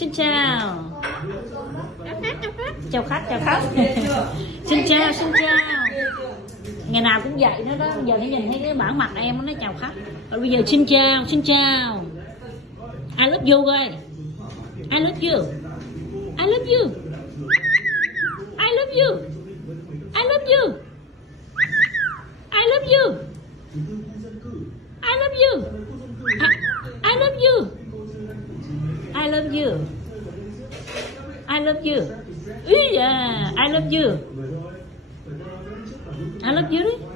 Xin chào. Chào khách, chào khách. Xin chào, xin chào. Ngày nào cũng vậy đó đó. Giờ nó nhìn thấy cái bản mặt em nó chào khách. Rồi bây giờ xin chào, xin chào. I love you guys. I love you. I love you. I love you. I love you. I love you. I love you. I love you. I love you. I love you. Yeah, I love you. I love you.